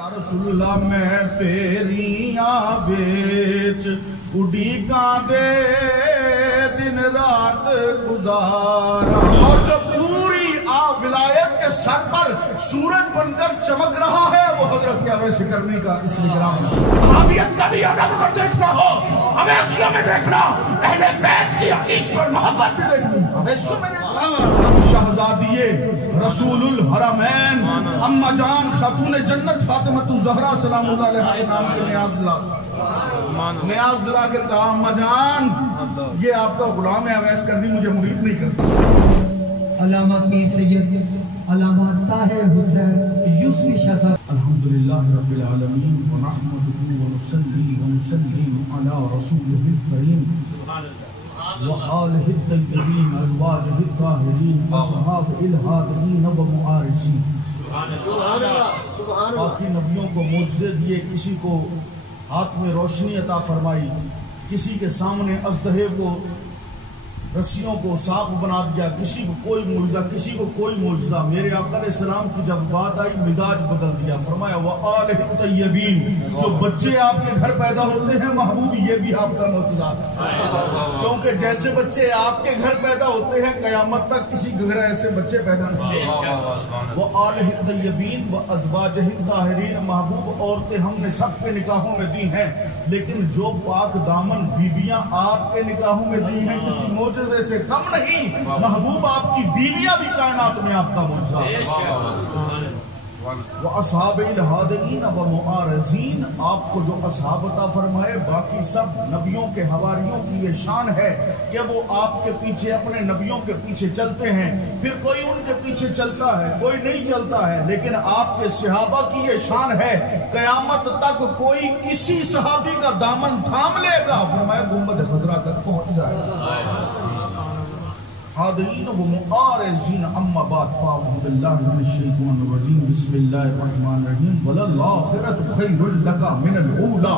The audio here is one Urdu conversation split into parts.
یا رسول اللہ میں تیریاں بیچ اڈیگاں دے دن رات گزارا، اور جو پوری ولایت کے سر پر سورج بن کر چمک رہا ہے وہ حضرت اویس کرنی کا اس نگرام ہے۔ حامیت کا بھی ادب اگر دیکھنا ہو اویسیوں میں دیکھنا، اہل بیت کی عشق اور محبت بھی دیکھنی اویسیوں میں دیکھنا۔ شہزادیے رسول الحرمین اماں جان خاتون جنت فاطمہ الزہرا سلام اللہ علیہ کے نام کے نیاز دلا کر کہا اماں جان یہ آپ کا غلام ہے اویس کرنی مجھے مرید نہیں کرتا۔ علامہ پیر سید علامہ طاہر حسین یوسفی شہزاد۔ الحمدللہ رب العالمین ونحمده ونصلی ونسلم علی رسوله الکریم وآلہ الطیبین ازواجہ الطاہرین اصحاب الہادین ومعارسین۔ باقی نبیوں کو معجزے دیے، کسی کو ہاتھ میں روشنی عطا فرمائی، کسی کے سامنے اژدہے کو رسیوں کو سانپ بنا دیا، کسی کو کوئی معجزہ، کسی کو کوئی معجزہ۔ میرے آقا علیہ السلام کی جب بات آئی مزاج بدل دیا، فرمایا وآلہ الطیبین، جو بچے آپ کے گھر پیدا ہوتے ہیں محبوب یہ بھی آپ کا معجزہ ہے، کیونکہ جیسے بچے آپ کے گھر پیدا ہوتے ہیں قیامت تک کسی گھر ایسے بچے پیدا نہیں ہوتے۔ وآلہ الطیبین وازواجہ الطاہرین، محبوب عورتیں ہم نے سب کے نکاحوں میں دی ہیں، لیکن جو پاک دامن بیویاں آپ کے نکاحوں میں دی ہیں کسی معجزے سے کم نہیں، محبوب آپ کی بیویاں بھی کائنات میں آپ کا معجزہ ہے۔ وَأَصْحَابِ الْحَادِقِينَ وَمُعَارِضِينَ، آپ کو جو اصحاب عطا فرمائے باقی سب نبیوں کے حواریوں کی یہ شان ہے کہ وہ آپ کے پیچھے اپنے نبیوں کے پیچھے چلتے ہیں، پھر کوئی ان کے پیچھے چلتا ہے کوئی نہیں چلتا ہے، لیکن آپ کے صحابہ کی یہ شان ہے قیامت تک کوئی کسی صحابی کا دامن تھام لے گا، فرمایا گنبد خضرا تک پہنچ جائے گا۔ حاضرین و معارضین اما بعد فاعوذ باللہ من الشیطان الرجیم بسم اللہ الرحمن الرحیم وللآخرۃ خیر لک من الاولی۔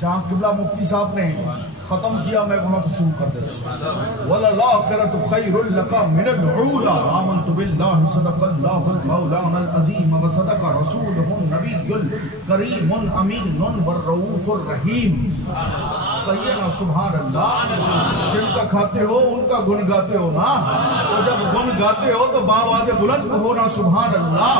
جہاں قبلہ مفتی صاحب نے ختم کیا میں وہاں سے شروع کر دیتا ہوں۔ وَلَلْآخِرَةُ خَيْرٌ لَكَ مِنَ الْعُولَى آمَنْتُ بِاللَّهِ صَدَقَ اللَّهُ الْمَوْلَانَ الْعَظِيمُ وَصَدَقَ رَسُولُهُ النَّبِيُّ الْكَرِيمُ الْأَمِينُ وَالرَّؤُوفُ الرَّحِيمُ۔ کہیے نا سبحان اللہ، جن کا کھاتے ہو ان کا گن گاتے ہو نا، اور جب گن گاتے ہو تو بآواز بلند کہو نا سبحان اللہ۔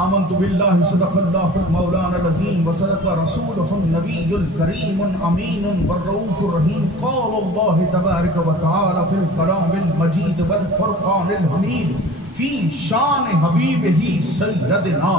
آمنت باللہ صدق اللہ المولانا العظیم وصدق رسولہ النبی الکریم الامین والرؤوف الرحیم۔ قال اللہ تبارک و تعالی فی الکلام المجید والفرقان الحمید فی شان حبیبہ سیدنا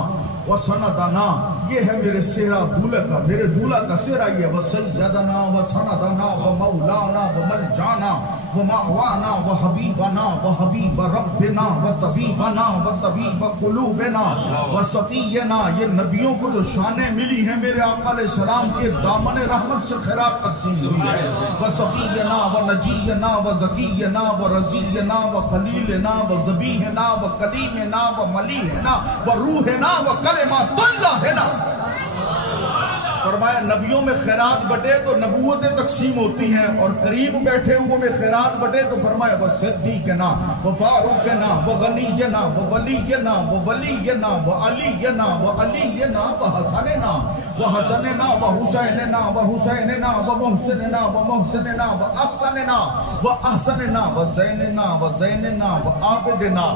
وسندنا۔ یہ ہے میرے سہرہ دولہ کا، میرے دولہ کا سہرہ یہ وسیدنا وسندنا ومولانا وملجانا ومعوانا وحبیبنا وحبیب ربنا وطبیبنا وطبیب قلوبنا وصفینا۔ یہ نبیوں کو جو شانیں ملی ہیں میرے آقا علیہ السلام کے دامن رحمت سے خیرات تقسیم ہوئی ہے۔ وصفینا ونجینا وزکینا ورزینا وخلیلنا وذبیحنا وکلیمنا وملیحنا وروحنا وکلمات اللہ نا۔ فرمایا نبیوں میں خیرات بٹے تو نبوتیں تقسیم ہوتی ہیں، اور قریب بیٹھے ہوئے میں خیرات بٹے تو فرمایا وہ صدیقنا وہ فاروقنا وہ غنینا وہ ولینا وہ ولینا وہ علینا وہ علینا وہ حسننا وہ حسننا وہ حسیننا وہ حسیننا وہ محسننا وہ محسننا وہ احسننا وہ احسننا وہ زیننا وہ زیننا وہ عابدنا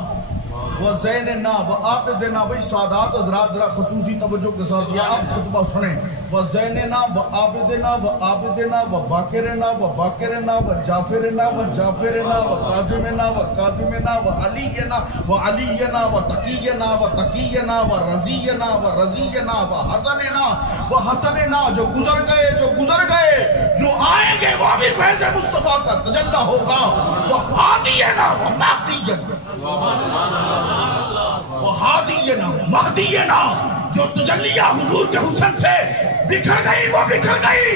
وَزَيْنِنَا وَآبِدِنَا۔ بھئی سادات حضرات ذرا خصوصی توجہ کے ساتھ یہ آپ خطبہ سنیں۔ وَزَيْنِنَا وَآبِدِنَا وَآبِدِنَا وَبَاكِرِنَا وَبَاكِرِنَا وَجَافِرِنَا وَجَافِرِنَا وَقَاذِمِنَا وَقَاذِمِنَا وَعَلِيِّنَا وَعَلِيِّنَا وَتَقِيِّنَا وَتَقِيِّنَا وَرَزِيِّنَا وَرَزِيِّنَا وَحَسَنِنَا وَحَسَنِنَا۔ جو گزر گئے جو آئیں گے وہ بھی فیض مصطفیٰ کا تجلی ہوگا۔ وَحَادِيِّنَا وَمَهْدِيِّنَا وَحَادِيِّنَا مَهْدِيِّنَا۔ جو تجلیہ حضور کے حسن سے بکھر گئی وہ بکھر گئی،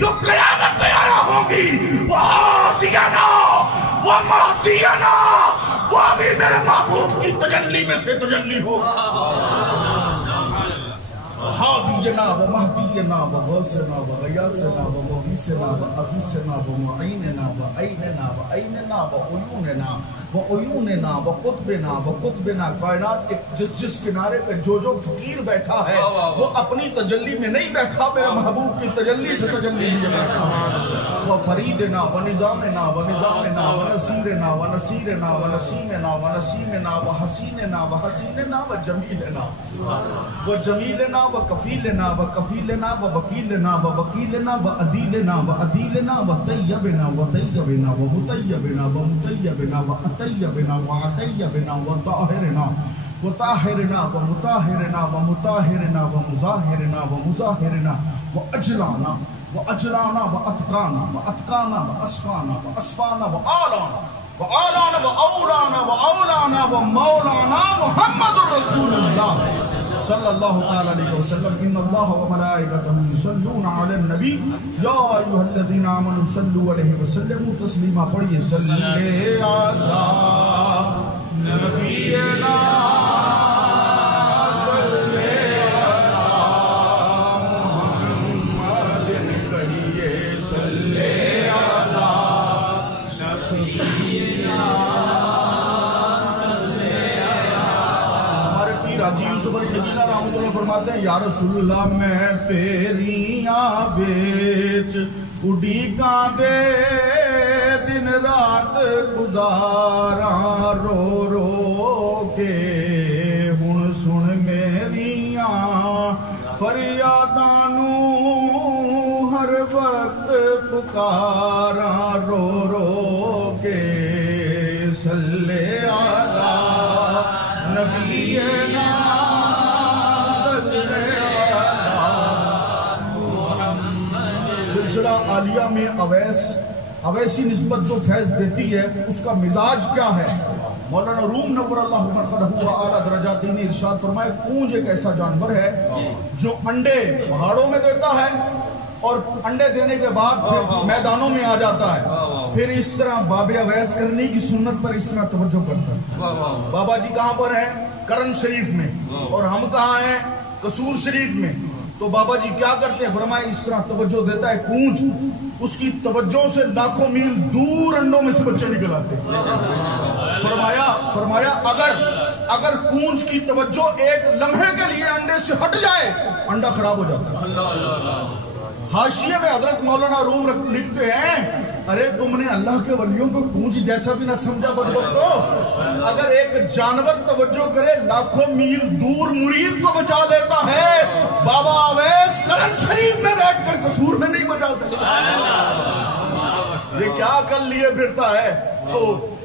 جو قیامت میں آیا ہوگی وَحَادِيِّنَا وَمَهْدِيِّنَا، وہ بھی میرے محبوب کی تجلی میں سے تجلی ہوگا۔ ولینا و مہدینا و غوثنا و غیاثنا و مغیثنا و اغیثنا و معیننا و عیننا و عیننا و عیوننا و عیوننا و قطبنا و قطبنا. کائنات کے جس کنارے پہ جو فقیر بیٹھا ہے وہ اپنی تجلی میں نہیں بیٹھا، میرے محبوب کی تجلی سے تجلی میں بیٹھا. و فریدنا و نظامنا و نظامنا و نصیرنا و نصیرنا و نسیمنا و نسیمنا و حسیننا و حسیننا و جمیلنا و جمیلنا و کفیلنا و کفیلنا و وکیلنا و وکیلنا و عدیلنا و عدیلنا و طیبنا و طیبنا و مطیبنا و مطیبنا و اطیبنا و عطیبنا و طاہرنا و طاہرنا و مطاہرنا و مطاہرنا و مظاہرنا و مظاہرنا و اجلانا و اجلانا و اتقانا و اتقانا و اسفانا و اسفانا و آلانا و آلانا و اولانا و اولانا و مولانا محمد رسول اللہ صلی اللہ تعالی علیہ وسلم. ان اللہ و ملائکتہ یصلون علی النبی یا ایھا الذین آمنوا صلوا علیہ وسلموا تسلیما. پڑھیے صلی علی نبینا فرماتے ہیں یا رسول اللہ میں تیریاں بیچ اڈیگاں دے دن رات گزاراں رو رو کے ہن سن میریاں فریاداں نوں ہر وقت پکاراں رو رو کے صلی علی نبینا سلسلہ عالیہ میں اویسی نسبت جو فیض دیتی ہے اس کا مزاج کیا ہے؟ مولانا روم نور اللہ مرقدہ و اعلیٰ درجات نے ارشاد فرمائے اونج ایک ایسا جانور ہے جو انڈے پہاڑوں میں دیتا ہے اور انڈے دینے کے بعد پھر میدانوں میں آ جاتا ہے. پھر اس طرح باب اویس کرنے کی سنت پر اس طرح توجہ کرتا ہے. بابا جی کہاں پر ہیں؟ کرن شریف میں، اور ہم کہاں ہیں؟ قصور شریف میں. تو بابا جی کیا کرتے ہیں؟ فرمائے اس طرح توجہ دیتا ہے کونج، اس کی توجہ سے لاکھوں میل دور انڈوں میں سے بچے نکل آتے ہیں. فرمایا اگر کونج کی توجہ ایک لمحے کے لیے انڈے سے ہٹ جائے انڈا خراب ہو جاتا ہے. حاشیے میں حضرت مولانا روم لکھتے ہیں ارے تم نے اللہ کے ولیوں کو کونج جیسا بھی نہ سمجھا بدبختو. اگر ایک جانور توجہ کرے لاکھوں میل دور مرید کو بچا لیتا ہے، بابا اویس کرن شریف میں بیٹھ کر قصور میں نہیں بچا سکتا. یہ کیا عقل لیے پھرتا ہے؟ تو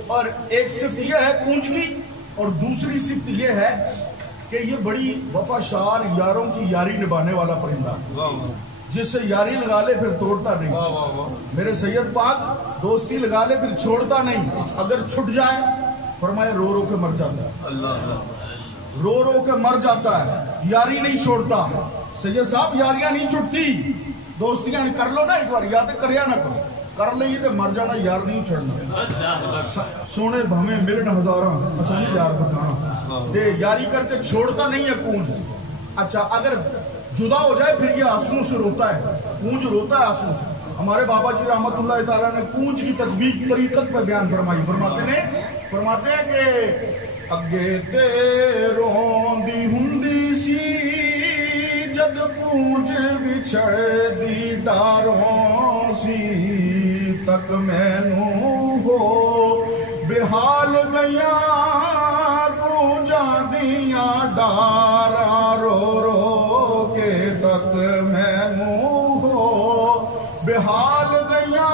اور ایک صفت یہ ہے کونج کی، اور دوسری صفت یہ ہے کہ یہ بڑی وفاشار یاروں کی یاری نبھانے والا پرندہ، جس سے یاری لگا لے پھر توڑتا نہیں. میرے سید پاک دوستی لگا لے پھر چھوڑتا نہیں، اگر چھٹ جائے فرمائے رو رو کے مر جاتا ہے، رو رو کے مر جاتا ہے، یاری نہیں چھوڑتا. سید صاحب یاریاں نہیں چھٹتی، دوستیاں کر لو نا ایک بار، یاد کریا نہ کرو، کر لئیے تو مر جانا، یار نہیں چھڑنا. سونے بھمیں ملن ہزاراں اسانی یار بتانا، یاری کر کے چھوڑتا نہیں ہے کونج. اچھا اگر جدا ہو جائے پھر یہ آنسوؤں سے روتا ہے، کونج روتا ہے آنسوؤں سے. ہمارے بابا جی رحمت اللہ تعالیٰ نے کونج کی تطبیق طریقت پہ بیان فرمائی. فرماتے ہیں کہ اگے تے روندی ہندی سی جد کونج بچھڑ دی ڈاروں سی تک مینوں ہو بحال گیا کونجاں دیاں ڈاراں رو رو کے تک مینوں ہو بحال گیا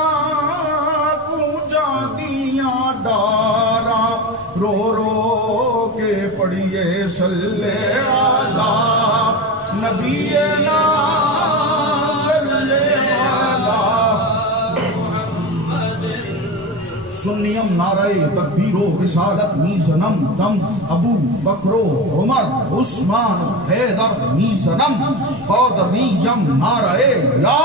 کونجاں دیاں ڈاراں رو رو کے پڑھیے صلی علی نبینا صلی علی سنیم نعرہ تکبیر و رسالت میزنم دم ابو بکر و عمر عثمان حیدر میزنم قادریم نعرہ یا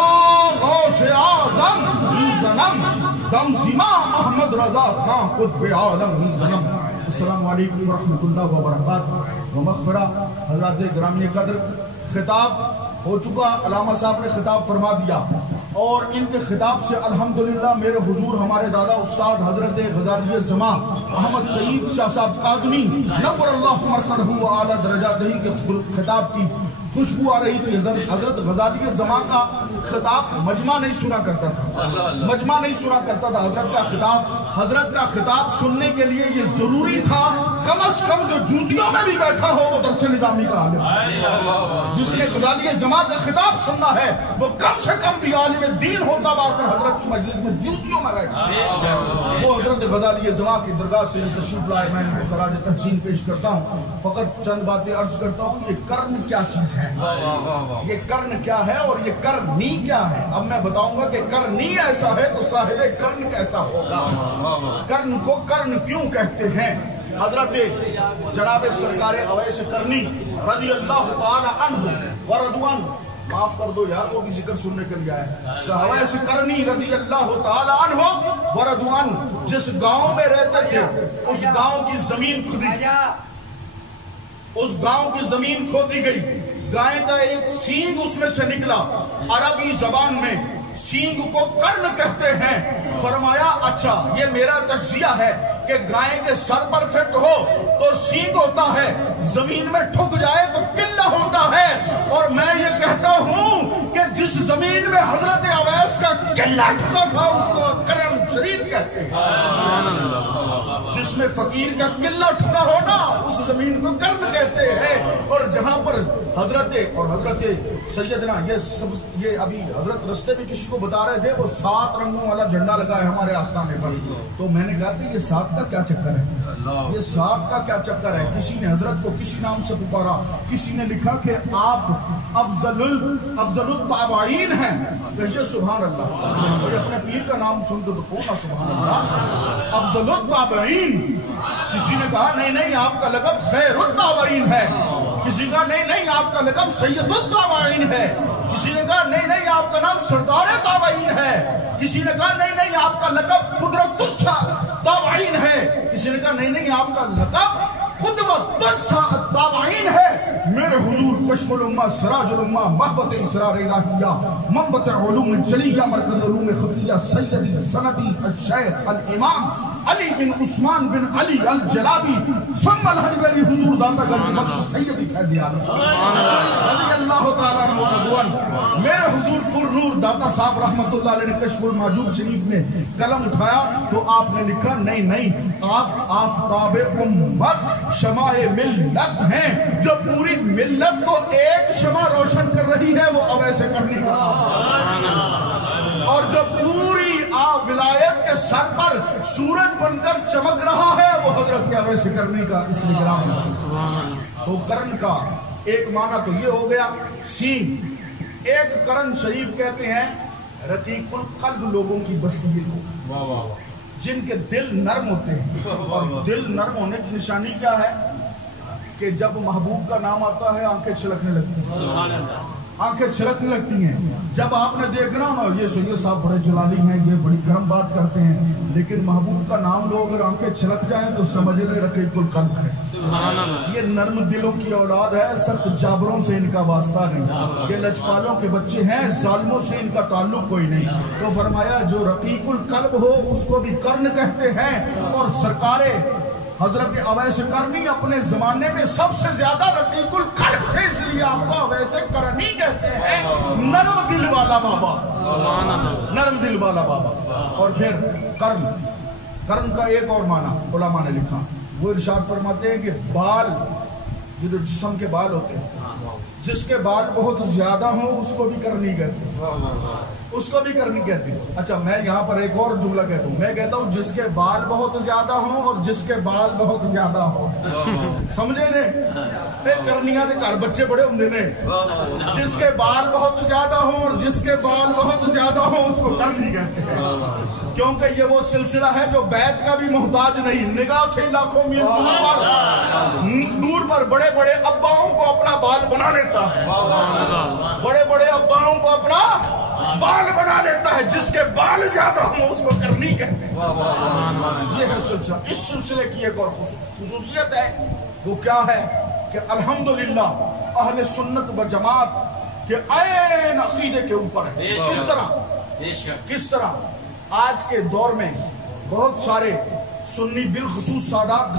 غوث اعظم میزنم دم زمام احمد رضا خان قطب عالم میزنم. السلام علیکم ورحمۃ اللہ وبرکاتہ و مغفرہ. حضرات گرامی قدر، خطاب ہو چکا، علامہ صاحب نے خطاب فرما دیا، اور ان کے خطاب سے الحمدللہ میرے حضور ہمارے دادا استاد حضرت غزالی زماں احمد سعید شاہ صاحب کاظمی نور اللہ مرقدہ و اعلیٰ درجاتہ کے خطاب کی خوشبو آ رہی تھی۔ حضرت غزالی زماں کا خطاب مجمع نہیں سنا کرتا تھا، مجمع نہیں سنا کرتا تھا۔ حضرت کا خطاب سننے کے لیے یہ ضروری تھا کم از کم جو جوتیوں میں بھی بیٹھا ہو وہ درس نظامی کا عالم، جس نے غزالی زماں کا خطاب سننا ہے وہ کم سے کم بھی عالم دین ہوتا با کر حضرت کی مجلس میں جوتیوں میں بیٹھا۔ وہ حضرت غزالی زماں کی درگاہ سے تشریف لائے، میں ان کو خراج تحسین پیش کرتا ہوں۔ فقط چند باتیں عرض کرتا ہوں، یہ کرن کیا چیز ہے، یہ کرن کیا ہے اور یہ کرنی کیا ہے۔ اب میں بتاؤں گا کہ کرنی ایسا ہے تو صاحب کرن کیسا ہوگا۔ کرن کو کرن کیوں کہتے ہیں؟ حضرت جناب سرکار اویس کرنی رضی اللہ تعالی عنہ ورضوان، معاف کر دو یار وہ بھی ذکر سننے کے لیے آئے، کہ اویس کرنی رضی اللہ تعالی عنہ ورضوان جس گاؤں میں رہتے تھے اس گاؤں کی زمین کھدی، اس گاؤں کی زمین کھودی گئی، گائے کا ایک سینگ اس میں سے نکلا، عربی زبان میں سینگ کو کرن کہتے ہیں۔ فرمایا اچھا یہ میرا تجزیہ ہے کہ گائے کے سر پر فٹ ہو تو سینگ ہوتا ہے، زمین میں ٹھک جائے تو قلہ ہوتا ہے، اور میں یہ کہتا ہوں کہ جس زمین میں حضرت اویس کا قلہ ٹھکا تھا اس کو کرن شریف کہتے ہیں۔ جس میں فقیر کا قلہ ٹھکا ہو نا اس زمین کو کرن کہتے ہیں۔ اور جہاں پر حضرت سیدنا یہ ابھی حضرت رستے میں کسی کو بتا رہے تھے وہ 7 رنگوں والا جھنڈا لگا ہے ہمارے آستانے پر، تو میں نے کہا کہ یہ 7 کا کیا چکر ہے، یہ 7 کا کیا چکر ہے؟ کسی نے حضرت کو کسی نام سے پکارا، کسی نے لکھا کہ آپ افضل التابعین ہیں، کہیے سبحان اللہ، یہ اپنے پیر کا نام سن تو کون سبحان اللہ، افضل التابعین۔ کسی نے کہا نہیں آپ کا لقب خیر التابعین ہے، کسی کا نہیں آپ کا لقب سید التابعین ہے، کسی نے کہا نہیں آپ کا نام سردار تابعین ہے، کسی نے کہا نہیں آپ کا لقب قدرت التابعین ہے، کسی نے کہا نہیں آپ کا لقب قدوۃ التابعین ہے۔ میرے حضور کشف الامہ سراج الامہ محبت اسرار الہیہ منبت علوم جلیہ مرکز علوم خفیہ سیدی سندی الشیخ الامام علی بن عثمان بن علی الجلابی ثم الحجویری حضور داتا گنج بخش سیدی فیضیان رضی اللہ تعالیٰ عنہ رضوان۔ میرے حضور پر نور داتا صاحب رحمت اللہ علیہ نے کشف المعجوب شریف میں قلم اٹھایا تو آپ نے لکھا نہیں آپ آفتاب امت شمع ملت ہیں، جو پوری ملت کو ایک شمع روشن کر رہی ہے وہ اویس کرنی کا، اور جو پوری ولایت کے سر پر سورج بن کر چمک رہا ہے وہ حضرت کے اویس کرنی کا اس نگرام ہے۔ تو کرن کا ایک معنی تو یہ ہو گیا سینگ، ایک کرن شریف کہتے ہیں رقیق القلب لوگوں کی بستی کو، جن کے دل نرم ہوتے ہیں، اور دل نرم ہونے کی نشانی کیا ہے کہ جب محبوب کا نام آتا ہے آنکھیں چھلکنے لگتی ہیں، آنکھیں چھلکنے لگتی ہیں۔ جب آپ نے دیکھنا نا یہ سید صاحب بڑے جلالی ہیں، یہ بڑی گرم بات کرتے ہیں، لیکن محبوب کا نام لو اگر آنکھیں چھلک جائیں تو سمجھ لے رقیق القلب ہے، یہ نرم دلوں کی اولاد ہے، سخت جابروں سے ان کا واسطہ نہیں، یہ لجپالوں کے بچے ہیں، ظالموں سے ان کا تعلق کوئی نہیں۔ تو فرمایا جو رقیق القلب ہو اس کو بھی کرن کہتے ہیں، اور سرکار حضرت اویس کرنی اپنے زمانے میں سب سے زیادہ رقیق القلب تھے، اس لیے آپ کو اویس کرنی کہتے ہیں، نرم دل والا بابا، نرم دل والا بابا۔ اور پھر کرن کا ایک اور معنی علماء نے لکھا، وہ ارشاد فرماتے ہیں کہ بال، یہ جو جسم کے بال ہوتے ہیں، جس کے بال بہت زیادہ ہوں اس کو بھی کرنی کہتے ہیں، اس کو بھی کرنی کہتی ہے۔ اچھا میں یہاں پر ایک اور جملہ کہتا ہوں، میں کہتا ہوں جس کے بال بہت زیادہ ہوں اور جس کے بال بہت زیادہ ہوں، سمجھے نے کرنیاں دے گھر بچے بڑے ہوندے نے، جس کے بال بہت زیادہ ہوں اور جس کے بال بہت زیادہ ہوں اس کو کرنی کہتے ہیں، کیونکہ یہ وہ سلسلہ ہے جو بیت کا بھی محتاج نہیں، نگاہ سے لاکھوں میل دور پر بڑے بڑے اباؤں کو اپنا بال بنا لیتا ہے، بڑے بڑے اباؤں کو اپنا بال بنا لیتا ہے، جس کے بال زیادہ ہوں اس کو کرنی کہتے ہیں۔ یہ ہے سلسلہ۔ اس سلسلے کی ایک اور خصوصیت ہے، وہ کیا ہے کہ الحمدللہ اہل سنت و جماعت کہ عین عقیدے کے اوپر ہے. کس طرح آج کے دور میں بہت سارے سنی بالخصوص سادات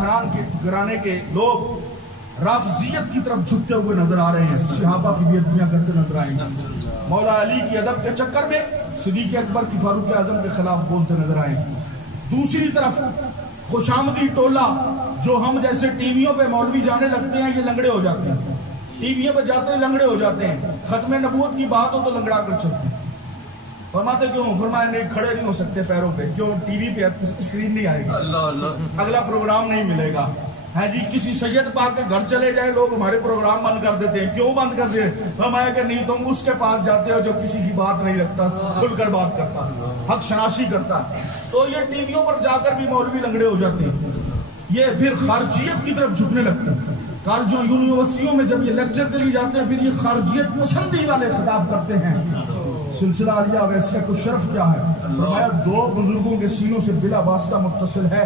گھرانے کے لوگ رافضیت کی طرف جھکتے ہوئے نظر آ رہے ہیں. صحابہ کی بےادبیاں کرتے نظر آئیں گے. مولا علی کی ادب کے چکر میں صدیق اکبر کی فاروق اعظم کے خلاف بولتے نظر آئیں گے. دوسری طرف خوشامدی ٹولہ جو ہم جیسے ٹی ویوں پہ مولوی جانے لگتے ہیں، یہ لنگڑے ہو جاتے ہیں. ٹی ویوں پہ جاتے ہیں لنگڑے ہو جاتے ہیں. ختم نبوت کی بات ہو تو لنگڑا کر چلتے ہیں. فرماتے کیوں؟ فرمایا نہیں کھڑے نہیں ہو سکتے پیروں پہ. کیوں؟ ٹی وی پہ اسکرین نہیں آئے گی، اگلا پروگرام نہیں ملے گا. ہے جی کسی سید پاک کے گھر چلے جائے لوگ ہمارے پروگرام بند کر دیتے ہیں. کیوں بند کر دیتے ہیں؟ فرمایا کہ نہیں تم اس کے پاس جاتے ہو جو کسی کی بات نہیں رکھتا، کھل کر بات کرتا، حق شناسی کرتا. تو یہ ٹی ویوں پر جا کر بھی مولوی لنگڑے ہو جاتے ہیں. یہ پھر خارجیت کی طرف جھکنے لگتے ہیں. کالجوں یونیورسٹیوں میں جب یہ لیکچر کے لیے جاتے ہیں پھر یہ خارجیت پسندی والے خطاب کرتے ہیں. سلسلہ عالیہ ویسے کو شرف کیا ہے؟ فرمایا دو بزرگوں کے سینوں سے بلا واسطہ متصل ہے،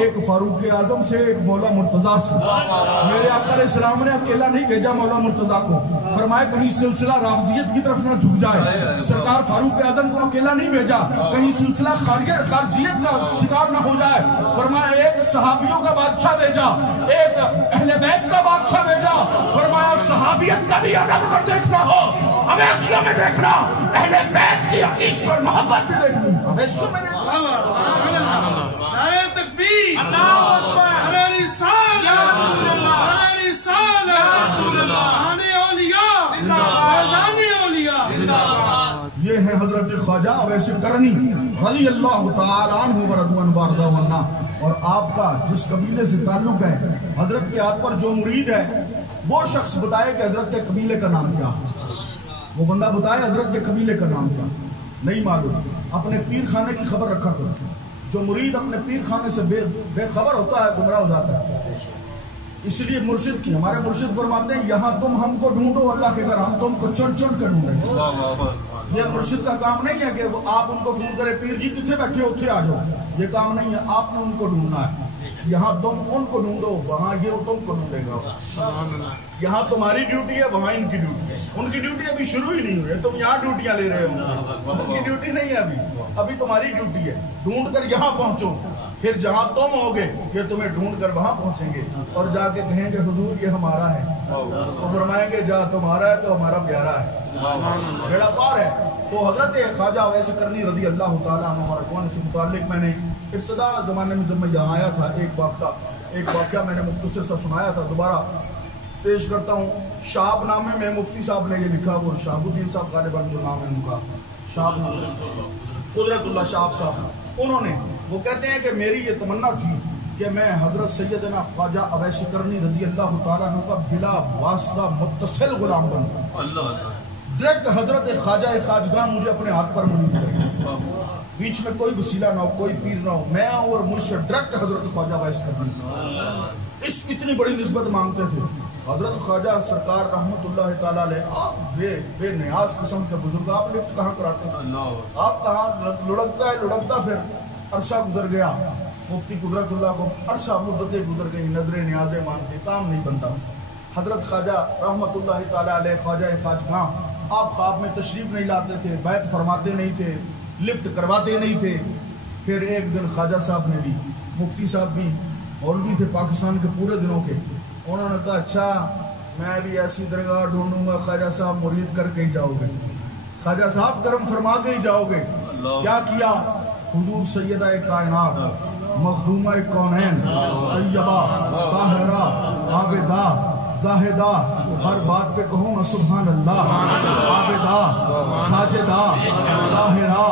ایک فاروق اعظم سے، ایک مولا مرتضیٰ سے. میرے آقا علیہ السلام نے اکیلا نہیں بھیجا مولا مرتضیٰ کو. فرمایا کہیں سلسلہ رافضیت کی طرف نہ جھک جائے. سرکار فاروق اعظم کو اکیلا نہیں بھیجا کہیں سلسلہ خارجیت کا شکار نہ ہو جائے. فرمایا ایک صحابیوں کا بادشاہ بھیجا، ایک اہل بیت کا بادشاہ بھیجا. فرمایا صحابیت کا بھی ادب اگر دیکھنا ہو اویسیوں میں دیکھنا، اہل بیت کی عشق اور محبت بھی دیکھنی اویسیوں میں دیکھنا. نعرہ تکبیر، اللہ اکبر، ہماری رسالت، یا رسول اللہ، ہماری رسالت، یا رسول اللہ، شان اولیاء، زندہ باد، میدان اولیاء، زندہ باد. یہ ہے حضرت خواجہ اویس کرنی رضی اللہ تعالیٰ عنہ ورضوان وارضہ عنہ. اور آپ کا جس قبیلے سے تعلق ہے، حضرت کے ہاتھ پر جو مرید ہے وہ شخص بتائے کہ حضرت کے قبیلے کا نام کیا. وہ بندہ بتائے حضرت کے قبیلے کا نام کیا. نہیں معلوم. اپنے پیر خانے کی خبر رکھا کرو. جو مرید اپنے پیر خانے سے بے خبر ہوتا ہے گمراہ ہو جاتا ہے. اس لیے مرشد کی ہمارے مرشد فرماتے ہیں یہاں تم ہم کو ڈھونڈو اللہ کے گھر ہم تم کو چن چن کر ڈھونڈیں. یہ مرشد کا کام نہیں ہے کہ وہ آپ ان کو فون کرے پیر جی کتنے بیٹھے اتنے آ جاؤ. یہ کام نہیں ہے. آپ نے ان کو ڈھونڈنا ہے. یہاں تم ان کو ڈھونڈو، وہاں یہ تم کو ڈھونڈے گا. یہاں تمہاری ڈیوٹی ہے، وہاں ان کی ڈیوٹی ہے. ان کی ڈیوٹی ابھی شروع ہی نہیں ہوئی ہے. تم یہاں ڈیوٹیاں لے رہے ہو. ان کی ڈیوٹی نہیں ہے ابھی تمہاری ڈیوٹی ہے. ڈھونڈ کر یہاں پہنچو، پھر جہاں تم ہوگے یہ تمہیں ڈھونڈ کر وہاں پہنچیں گے اور جا کے کہیں گے حضور یہ ہمارا ہے. تو فرمائیں گے جا تمہارا ہے تو ہمارا پیارا ہے، بیڑا پار ہے. تو حضرت خواجہ اویس کرنی رضی اللہ تعالیٰ عنہ ورضوان سے متعلق میں نے ابتدا زمانے میں جب میں یہاں آیا تھا ایک واقعہ میں نے مختصر سا سنایا تھا. دوبارہ پیش کرتا ہوں. شہاب نامے میں مفتی صاحب نے یہ لکھا، وہ شہاب الدین صاحب غالباً جو نام ہے ان کا، شہاب قدرت اللہ شہاب صاحب، انہوں نے وہ کہتے ہیں کہ میری یہ تمنا تھی کہ میں حضرت سیدنا خواجہ اویس کرنی رضی اللہ تعالیٰ عنہ کا بلا واسطہ متصل غلام بنتا. ڈائریکٹ حضرت خواجہ خواجگاہ مجھے اپنے ہاتھ پر مرید کرے، بیچ میں کوئی وسیلہ نہ ہو، کوئی پیر نہ ہو، میں اور مجھ سے ڈائریکٹ حضرت خواجہ اویس کرنی. اس اتنی بڑی نسبت مانگتے تھے. حضرت خواجہ سرکار رحمت اللہ تعالیٰ علیہ آپ بے نیاز قسم کے بزرگ، آپ لفٹ کہاں کراتے ہیں؟ آپ کہاں لڑکتا پھر عرصہ گزر گیا. مفتی قدرت اللہ کو عرصہ مدتیں گزر گئی، نظریں نیازیں مانتے، کام نہیں بنتا. حضرت خواجہ رحمت اللہ تعالیٰ علیہ خواجہ خواجگاہ آپ خواب میں تشریف نہیں لاتے تھے، بیعت فرماتے نہیں تھے، لفٹ کرواتے نہیں تھے. پھر ایک دن خواجہ صاحب نے بھی، مفتی صاحب بھی مولوی تھے پاکستان کے پورے دنوں کے، انہوں نے کہا اچھا میں بھی ایسی درگاہ ڈھونڈوں گا خواجہ صاحب مرید کر کے ہی جاؤ گے، خواجہ صاحب کرم فرما کے ہی جاؤ گے. کیا کیا؟ حضور سیدہ کائنات مخدومہ کونین طیبہ طاہرہ عابدہ زاہدہ، ہر بات پہ کہوں نا سبحان اللہ، عابدہ ساجدہ طاہرہ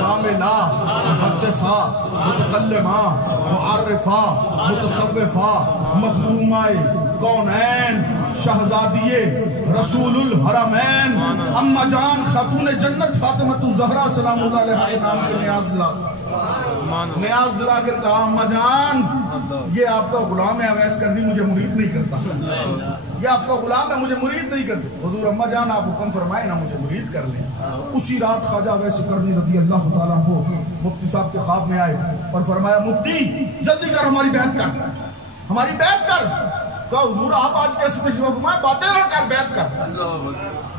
کاملہ محدثہ متکلمہ معرفہ متصوفہ مخدومہ کونین شہزادیے رسول الحرمین اما جان خاتون جنت فاطمہ الزہرا سلام اللہ علیہ کے نام کے نیاز دلا کر کہا اما جان یہ آپ کا غلام ہے اویس کرنی مجھے مرید نہیں کرتا، یہ آپ کا غلام ہے مجھے مرید نہیں کرتے. حضور اما جان آپ حکم فرمائے نا مجھے مرید کر لیں. اسی رات خواجہ اویس کرنی رضی اللہ تعالیٰ عنہ مفتی صاحب کے خواب میں آئے اور فرمایا مفتی جلدی کر ہماری بیعت کر، ہماری بیعت کر. کہا حضور آپ آج کیسے تشریف فرمائے؟ باتیں نہ کر، بیعت کر،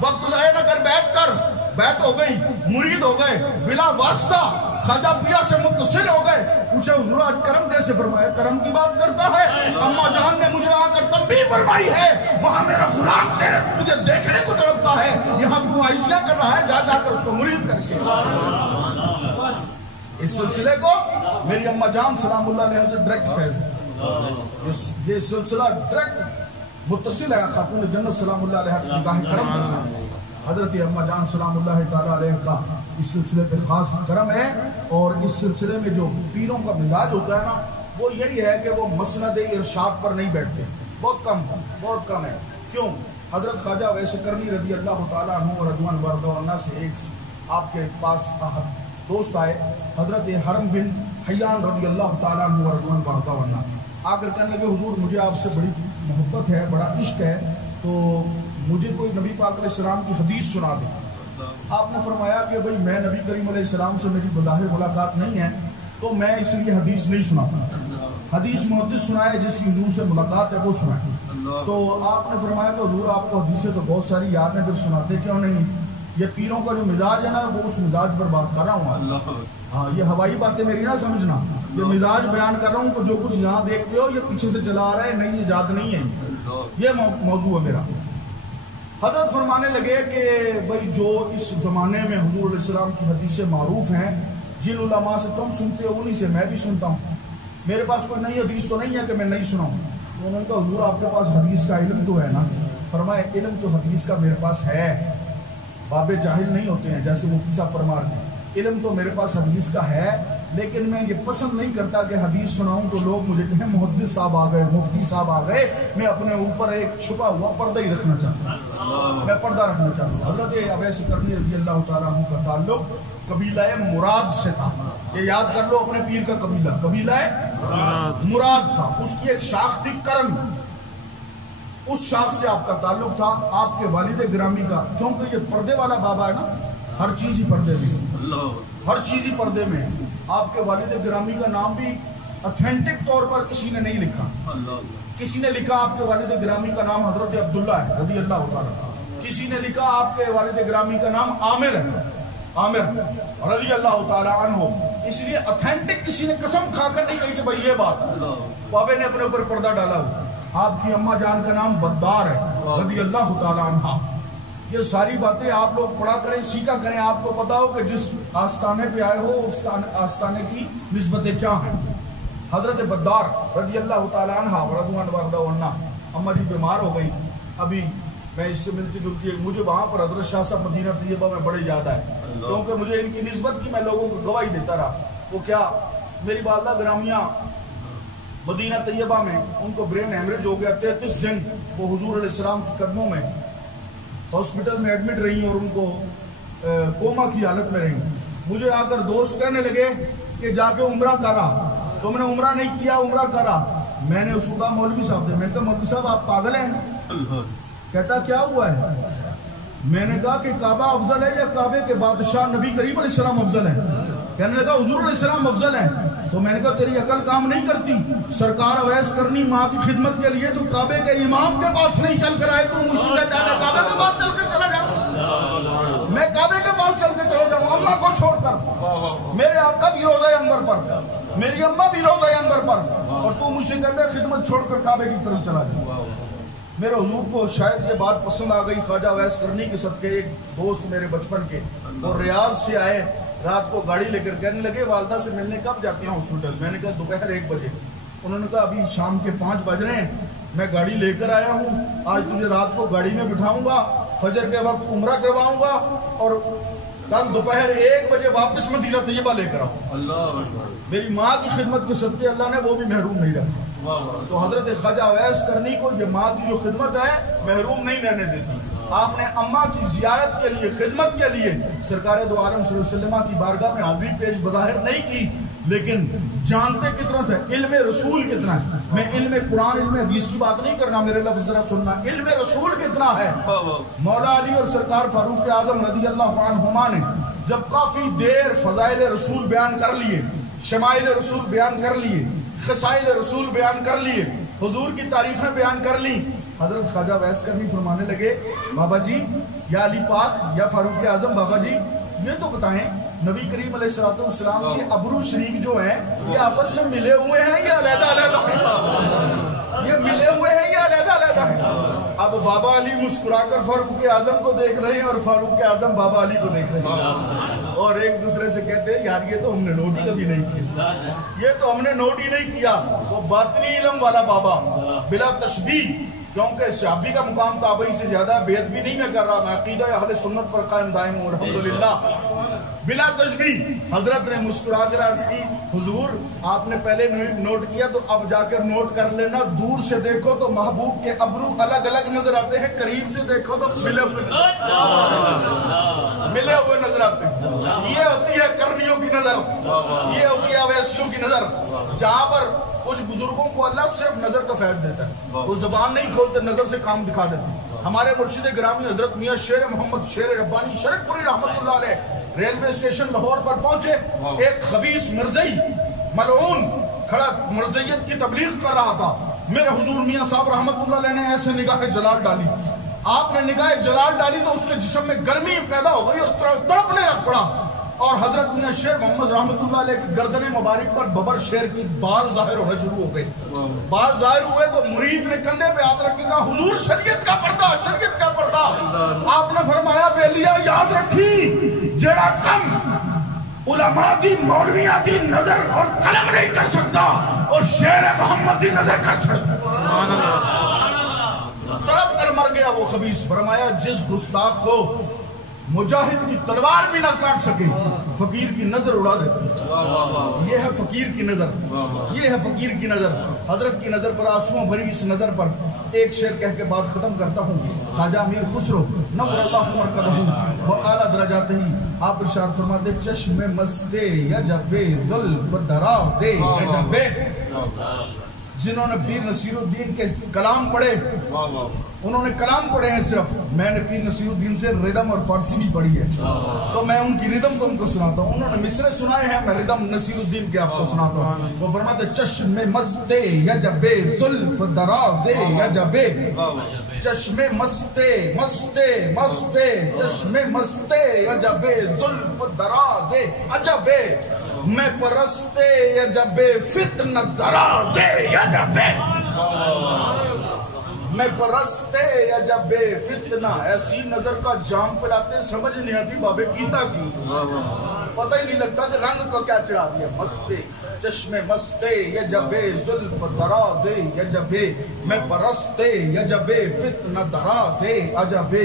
وقت ضائع نہ کر، بیعت کر۔ بیعت ہو گئی، مرید ہو گئے، بلا واسطہ خواجہ پیا سے متصل ہو گئے۔ پوچھا حضور آج کرم کیسے فرمایا؟ کرم کی بات کرتا ہے، اماں جان نے مجھے آ کر تنبیہ فرمائی ہے، وہاں میرا غلام تجھے دیکھنے کو تڑپتا ہے، یہاں تو عائشہ کر رہا ہے، جا کر اس کو مرید کر کے۔ اس سلسلے کو میری اماں جان سلام اللہ علیہ سے ڈائریکٹ فیض ہے، یہ سلسلہ ڈائریکٹ متصل ہے خاتون جنت سلام اللہ علیہ کی نگاہ کرم کے ساتھ۔ حضرت اماں جان سلام اللہ تعالیٰ علیہ کا اس سلسلے پہ خاص کرم ہے، اور اس سلسلے میں جو پیروں کا مزاج ہوتا ہے نا، وہ یہی ہے کہ وہ مسند ارشاد پر نہیں بیٹھتے، بہت کم ہے۔ کیوں؟ حضرت خواجہ ویس کرنی رضی اللہ تعالیٰ عنہ و رضوان بردوانہ سے ایک آپ کے پاس دوست آئے، حضرت حرم بن حیان رضی اللہ تعالیٰ عنہ و رضوان بردوانہ، آ کر کہنے لگے حضور مجھے آپ سے بڑی محبت ہے، بڑا عشق ہے، تو مجھے کوئی نبی پاک علیہ السلام کی حدیث سنا دے۔ آپ نے فرمایا کہ بھئی میں نبی کریم علیہ السلام سے میری بظاہر ملاقات نہیں ہے، تو میں اس لیے حدیث نہیں سناتا، حدیث محدث سنائے جس کی حضور سے ملاقات ہے وہ سنائے۔ تو آپ نے فرمایا کہ حضور آپ کو حدیثیں تو بہت ساری یاد ہیں، پھر سناتے کیوں نہیں؟ یہ پیروں کا جو مزاج ہے نا، وہ اس مزاج پر بات کر رہا ہوں۔ ہاں، یہ ہوائی باتیں میری نہ سمجھنا، یہ مزاج بیان کر رہا ہوں کہ جو کچھ یہاں دیکھتے ہو یہ پیچھے سے چلا آ رہا ہے، نہیں یہ یاد نہیں ہے، یہ موضوع ہے میرا۔ حضرت فرمانے لگے کہ بھئی جو اس زمانے میں حضور علیہ السلام کی حدیثیں معروف ہیں، جن علماء سے تم سنتے ہو انہی سے میں بھی سنتا ہوں، میرے پاس کوئی نئی حدیث تو نہیں ہے کہ میں نہیں سناؤں۔ تو انہوں نے کہا حضور آپ کے پاس حدیث کا علم تو ہے نا؟ فرمایا علم تو حدیث کا میرے پاس ہے، باب جاہل نہیں ہوتے ہیں جیسے مفتی صاحب فرما رہے ہیں، علم تو میرے پاس حدیث کا ہے، لیکن میں یہ پسند نہیں کرتا کہ حدیث سناؤں تو لوگ مجھے کہیں محدث صاحب آ گئے، مفتی صاحب آ گئے، میں اپنے اوپر ایک چھپا ہوا پردہ ہی رکھنا چاہتا ہوں، میں پردہ رکھنا چاہتا ہوں۔ حضرت اویس کرنی رضی اللہ تعالیٰ عنہ کا تعلق قبیلہ مراد سے تھا، یہ یاد کر لو اپنے پیر کا قبیلہ مراد تھا، اس کی ایک شاخ تھی کرن، اس شاخ سے آپ کا تعلق تھا، آپ کے والد گرامی کا، کیونکہ یہ پردے والا بابا ہے نا، ہر چیز ہی پردے میں، ہر چیز ہی پردے میں۔ آپ کے والد گرامی کا نام بھی اتھینٹک طور پر کسی نے نہیں لکھا، کسی نے لکھا آپ کے والد گرامی کا نام حضرت عبداللہ ہے رضی اللہ تعالیٰ، کسی نے لکھا آپ کے والد گرامی کا نام عامر ہے، عامر رضی اللہ تعالیٰ عنہ، اس لیے اتھینٹک کسی نے قسم کھا کر نہیں کہی کہ بھائی یہ بات، بابے نے اپنے اوپر پردہ ڈالا ہوا۔ آپ کی اماں جان کا نام بدار ہے رضی اللہ تعالیٰ عنہ۔ یہ ساری باتیں آپ لوگ پڑھا کریں، سیکھا کریں، آپ کو پتا ہو کہ جس آستانے پہ آئے ہو اس آستانے کی نسبتیں کیا ہیں۔ حضرت بدار رضی اللہ تعالیٰ عنہ رضوان عنہ، اماں جی بیمار ہو گئی، ابھی میں اس سے ملتی جلتی ہے، مجھے وہاں پر حضرت شاہ صاحب مدینہ طیبہ میں بڑے یاد ہے، کیونکہ مجھے ان کی نسبت کی میں لوگوں کو گواہی دیتا رہا۔ وہ کیا، میری والدہ گرامیہ مدینہ طیبہ میں ان کو برین ہیمریج ہو گیا، 33 دن وہ حضور علیہ السلام کے قدموں میں ہاسپٹل میں ایڈمٹ رہی اور ان کو کوما کی حالت میں رہی۔ مجھے آ کر دوست کہنے لگے کہ جا کے عمرہ کرا، تم نے عمرہ نہیں کیا، عمرہ کرا۔ میں نے اس کو کہا مولوی صاحب سے، میں نے کہا مولوی صاحب آپ پاگل ہیں؟ کہتا کیا ہوا ہے؟ میں نے کہا کہ کعبہ افضل ہے یا کعبے کے بادشاہ نبی کریم علیہ السلام افضل ہے؟ کہنے لگا حضور علیہ السلام افضل ہے۔ تو میں نے کہا تیری عقل کام نہیں کرتی، سرکار اویس کرنی ماں کی خدمت کے لیے تو کعبے کے امام کے پاس نہیں چل کر آئے، تو مجھ سے کہتا ہے کعبے کے پاس چل کر چلا جاؤں، میں کعبے کے پاس چل کے چلا جاؤں اماں کو چھوڑ کر، میرے آقا بھی روضہ انور پر، میری اماں بھی روضہ انور پر، اور تو مجھ سے کہتا ہے خدمت چھوڑ کر کعبے کی طرف چلا جاؤں۔ میرے حضور کو شاید یہ بات پسند آ گئی، خواجہ اویس کرنی کے صدقے ایک دوست میرے بچپن کے اور ریاض سے آئے، رات کو گاڑی لے کر کہنے لگے والدہ سے ملنے کب جاتے ہیں ہاسپٹل؟ میں نے کہا دوپہر 1 بجے۔ انہوں نے کہا ابھی شام کے 5 بج رہے ہیں، میں گاڑی لے کر آیا ہوں، آج تجھے رات کو گاڑی میں بٹھاؤں گا، فجر کے وقت عمرہ کرواؤں گا اور کل دوپہر 1 بجے واپس مدینہ طیبہ لے کر آؤں۔ میری ماں کی خدمت کے صدقے اللہ نے وہ بھی محروم نہیں رکھا۔ تو حضرت خواجہ اویس کرنی کو یہ ماں کی جو خدمت ہے محروم نہیں رہنے دیتی۔ آپ نے اماں کی زیارت کے لیے، خدمت کے لیے سرکار دو عالم صلی اللہ علیہ وسلم کی بارگاہ میں حاضری پیش بظاہر نہیں کی، لیکن جانتے کتنا تھے، علم رسول کتنا ہے۔ میں علم قرآن، علم حدیث کی بات نہیں کرنا، میرے لفظ ذرا سننا، علم رسول کتنا ہے۔ مولا علی اور سرکار فاروق اعظم رضی اللہ عنہما نے جب کافی دیر فضائل رسول بیان کر لیے، شمائل رسول بیان کر لیے، خصائل رسول بیان کر لیے، حضور کی تعریفیں بیان کر لی. حضرت خواجہ ویس کرنی فرمانے لگے بابا جی یا علی پاک یا فاروق اعظم بابا جی یہ تو بتائیں نبی کریم علیہ السلام کے ابرو شریف جو ہیں یہ آپس میں ملے ہوئے ہیں یا علیحدہ علیحدہ ہیں؟ یہ ملے ہوئے ہیں یا علیحدہ علیحدہ ہیں؟ اب بابا علی مسکرا کر فاروق اعظم کو دیکھ رہے ہیں اور فاروق اعظم بابا علی کو دیکھ رہے ہیں اور ایک دوسرے سے کہتے ہیں یار یہ تو ہم نے نوٹ ہی کبھی نہیں کیا, یہ تو ہم نے نوٹ ہی نہیں کیا. وہ باطنی علم والا بابا بلا تشبیہ, کیونکہ صحابی کا مقام تابعی سے زیادہ ہے, بیعت بھی نہیں میں کر رہا, میں عقیدہ اہل سنت پر قائم دائم ہوں الحمدللہ بلا تشبیہ. حضرت نے مسکرا کر عرض کی حضور آپ نے پہلے نوٹ کیا تو اب جا کر نوٹ کر لینا, دور سے دیکھو تو محبوب کے ابرو الگ الگ نظر آتے ہیں, قریب سے دیکھو تو ملے ہوئے نظر آتے ہیں. یہ ہوتی ہے کرنیوں کی نظر, یہ ہوتی ہے اویسیوں کی نظر. جہاں پر کچھ بزرگوں کو اللہ صرف نظر کا فیض دیتا ہے, وہ زبان نہیں کھولتے, نظر سے کام دکھا دیتے. ہمارے مرشد گرامی حضرت میاں شیر محمد شیر ربانی شرک پوری رحمت اللہ علیہ ریلوے اسٹیشن لاہور پر پہنچے, ایک خبیث مرزئی ملعون کھڑا مرزیت کی تبلیغ کر رہا تھا. میرے حضور میاں صاحب رحمت اللہ علیہ نے ایسے نگاہ جلال ڈالی, آپ نے نگاہ جلال ڈالی تو اس کے جسم میں گرمی پیدا ہو گئی اور تڑپنے لگ پڑا, اور حضرت میاں شیر محمد رحمت اللہ علیہ کی گردن مبارک پر ببر شیر کی بال ظاہر ہونا شروع ہو گئے. بال ظاہر ہوئے تو مرید نے کندھے پہ ہاتھ رکھ کے کہا حضور شریعت کا پردہ, شریعت کا پردہ. آپ نے فرمایا بیلیا یاد رکھی جڑا کم علماء دی مولویاں دی نظر اور قلم نہیں کر سکتا اور شیر محمد دی نظر کر چھڑتا. تڑپ کر مر گیا وہ خبیث. فرمایا جس گستاخ کو مجاہد کی تلوار بھی نہ کاٹ سکے فقیر کی نظر اڑا دیتی. یہ ہے فقیر کی نظر, یہ ہے فقیر کی نظر. حضرت کی نظر پر آنسوؤں بھری اس نظر پر ایک شعر کہہ کے بات ختم کرتا ہوں. خواجہ امیر خسرو نور اللہ مرکزہ و اعلیٰ درجات ہی آپ ارشاد فرماتے چشم مستے یجب زلف دراتے یجب. جنہوں نے پیر نصیر الدین کے کلام پڑھے انہوں نے کلام پڑھے ہیں صرف, میں نے پیر نصیر الدین سے ردم اور فارسی بھی پڑھی ہے تو میں ان کی ردم کو ان کو سناتا ہوں. انہوں نے مصرے سنائے ہیں, میں ردم نصیر الدین کے آپ کو سناتا ہوں. وہ فرماتے چشم مستے یجب زلف درازے یجب, چشم مستے مستے مستے چشم مستے یجب زلف درازے عجب, میں پرستے یجب فتن درازے یجب, میں پرستے یجب فتنہ. ایسی نظر کا جام پلاتے سمجھ نہیں آتی بابے کیتا کی, پتہ ہی نہیں لگتا کہ رنگ کو کیا چڑھا دیا. مستے چشم مستے یجب زلف درازے یجب, میں پرستے یجب فتنہ درازے عجب,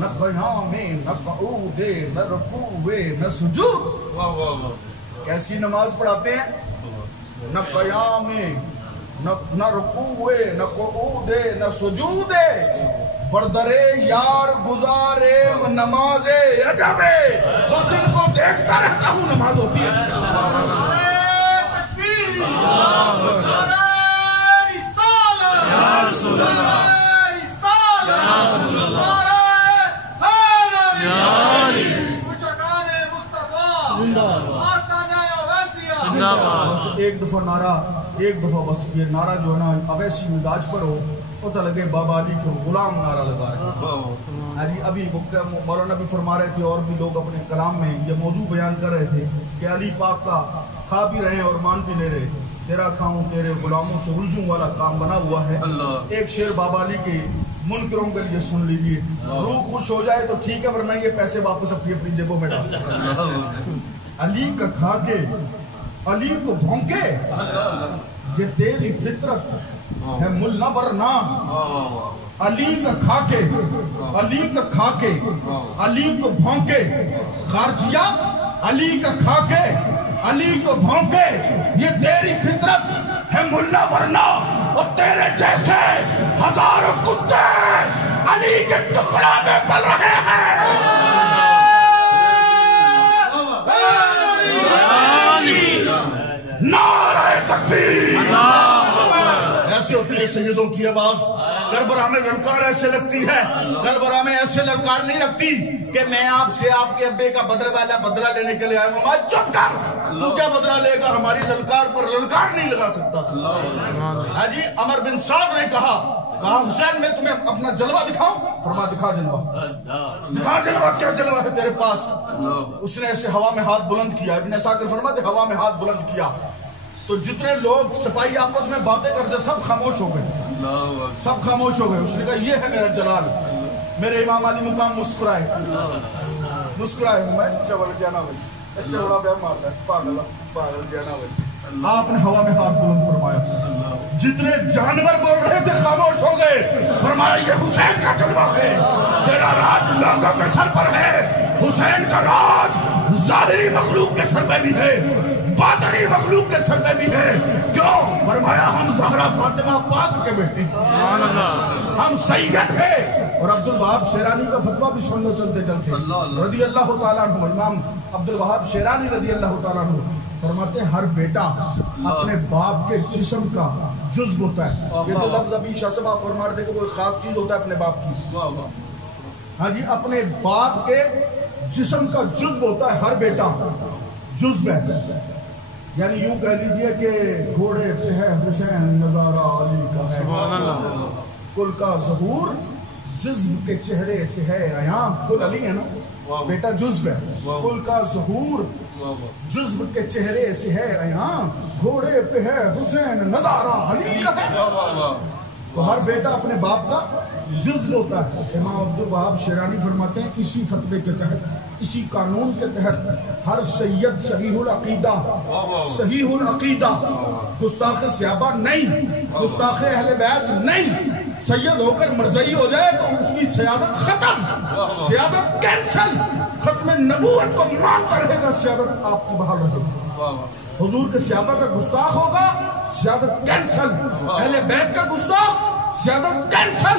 نہ قیام نہ قعود نہ رکوع نہ سجود. کیسی نماز پڑھاتے ہیں, نہ قیام نہ رکوع نہ قعود نہ سجود, بردرے یار گزارے نماز عجب. بس ان کو دیکھتا رہتا ہوں نماز ہوتی ہے. ایک دفعہ نعرہ, ایک دفعہ بس یہ نعرہ جو ہے نا اویسی مزاج پر ہو, پتہ لگے بابا علی کو غلام نعرہ لگا رہے ہیں. ابھی مولانا بھی فرما رہے تھے اور بھی لوگ اپنے کلام میں یہ موضوع بیان کر رہے تھے کہ علی پاک کا کھا بھی رہے اور مان بھی نہیں رہے, تیرا کھاؤں تیرے غلاموں سے الجھوں والا کام بنا ہوا ہے. ایک شعر بابا علی کے منکروں کے لیے سن لیجئے, روح خوش ہو جائے تو ٹھیک ہے ورنہ یہ پیسے واپس اپنی جیبوں میں ڈال. علی کا کھا کے علی کو بھونکے یہ تیری فطرت ہے ملا ورنہ. علی کا کھا کے علی کا کھا کے علی کو بھونکے خارجیہ, علی کا کھا کے علی کو بھونکے یہ تیری فطرت ہے ملا ورنہ. اور تیرے جیسے ہزاروں کتے علی کے ٹکڑا میں پل رہے ہیں. نعرہ تکبیر. ایسے ہوتی ہے سیدوں کی آواز. کربلا میں للکار ایسے لگتی ہے، کربلا میں ایسے للکار نہیں لگتی کہ میں آپ سے آپ کے ابے کا بدلہ لینے کے لیے آیا ہوں. چپ کر، تو کیا بدلہ لے گا؟ ہماری للکار پر للکار نہیں لگا سکتا تھا. ہاں جی، عمر بن سعد نے کہا حسین میں تمہیں اپنا جلوہ دکھاؤں؟ فرمایا دکھا جلوہ. دکھا جلوہ، کیا جلوہ ہے تیرے پاس؟ اس نے ایسے ہوا میں ہاتھ بلند کیا. ابن عساکر فرماتے ہوا میں ہاتھ بلند کیا تو جتنے لوگ سپاہی آپس میں باتیں کرتے سب خاموش ہو گئے، سب خاموش ہو گئے. اس نے کہا یہ ہے میرا جلال. میرے امام علی مقام مسکرائے، میں چول جانا بھائی، چوڑا بے مارتا ہے، پاگل جانا بھائی. آپ نے ہوا میں ہاتھ بلند فرمایا، جتنے جانور بول رہے تھے خاموش ہو گئے. فرمایا یہ حسین کا جلوہ ہے، تیرا راج لوگوں کے سر پر ہے. حسین کا راج ظاہری مخلوق کے سر پہ بھی ہے، باطنی مخلوق کے سر پہ بھی ہے. کیوں؟ فرمایا ہم زہرا فاطمہ پاک کے بیٹے، ہم سید ہیں. اور عبد الوہاب شیرانی کا فتویٰ بھی سن لو چلتے چلتے، رضی اللہ تعالیٰ عنہ. امام عبد الوہاب شیرانی رضی اللہ تعالیٰ عنہ فرماتے ہیں ہر بیٹا اپنے باپ کے جسم کا جزو ہوتا ہے. یہ جو لفظ ابھی شاہ صاحب آپ فرما رہے تھے کہ کوئی خاص چیز ہوتا ہے اپنے باپ کی. ہاں جی، اپنے باپ کے جسم کا جزو ہوتا ہے ہر بیٹا، جزو ہے. یعنی یوں کہہ لیجئے کہ گھوڑے پہ ہے حسین، نظارہ علی کا ہے، کل کا ظہور جزو کے چہرے سے ہے عیاں. کل علی ہے نا، بیٹا جزو ہے. کل کا ظہور جزو کے چہرے سے ہے عیاں، گھوڑے پہ ہے حسین، نظارہ علی کا ہے. تو ہر بیٹا اپنے باپ کا جزو ہوتا ہے. امام عبد الوہاب شیرانی فرماتے ہیں اسی فتوے کے تحت، اسی قانون کے تحت ہر سید صحیح العقیدہ، گستاخ صحابہ نہیں، گستاخ اہل بیت نہیں، سید ہو کر مرزئی ہو جائے تو اس کی سیادت ختم، سیادت کینسل. ختم نبوت کو مانتا رہے گا، سیادت آپ کی بحال رہے گی. حضور کے صحابہ کا گستاخ ہوگا، سیادت کینسل. اہل بیت کا گستاخ، سیادت کینسل.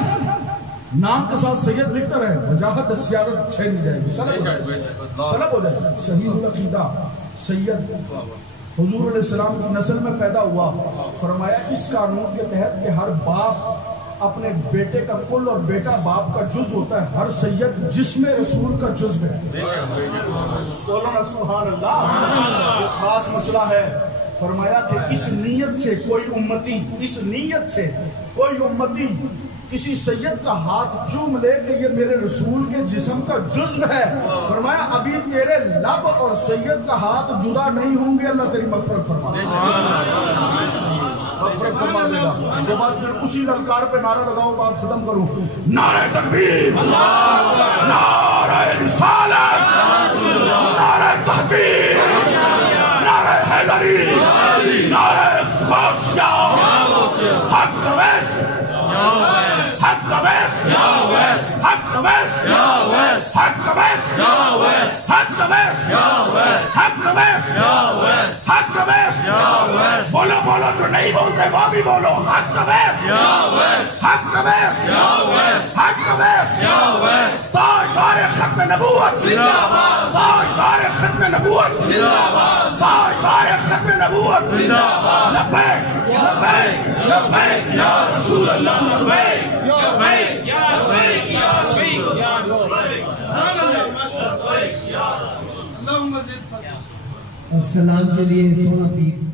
نام کے ساتھ سید لکھتا رہے، وجاہت سیادت چھین جائے گی، سلب ہو جائے گی. صحیح العقیدہ سید حضور علیہ السلام کی نسل میں پیدا ہوا. فرمایا اس قانون کے تحت کہ ہر باپ اپنے بیٹے کا کل اور بیٹا باپ کا جز ہوتا ہے، ہر سید جسم رسول کا جز ہے. بولو سبحان اللہ. یہ خاص مسئلہ ہے. فرمایا کہ اس نیت سے کوئی امتی، اس نیت سے کوئی امتی کسی سید کا ہاتھ چوم لے کہ یہ میرے رسول کے جسم کا جزو ہے. فرمایا ابھی تیرے لب اور سید کا ہاتھ جدا نہیں ہوں گے، اللہ تیری مغفرت فرما دے گا. جو بات پھر اسی للکار پہ نعرہ لگاؤ، بات ختم کروں. نعرہ تکبیر، نعرہ رسالت، نعرہ تحقیق، نعرہ حیدری، نعرہ غوثیہ، حق ویس، حق ویس، حق ویس، حق ویس، حق ویس، حق ویس، حق ویس. بولو بولو، جو نہیں بولتے وہ بھی بولو. حق ویس، حق ویس، حق ویس. تاجدار ختم نبوت، تاجدار ختم نبوت، تاجدار ختم نبوت. لبیک لبیک لبیک یا رسول اللہ، لبیک لبیک یا رسول اور سلام کے لیے سونا پیر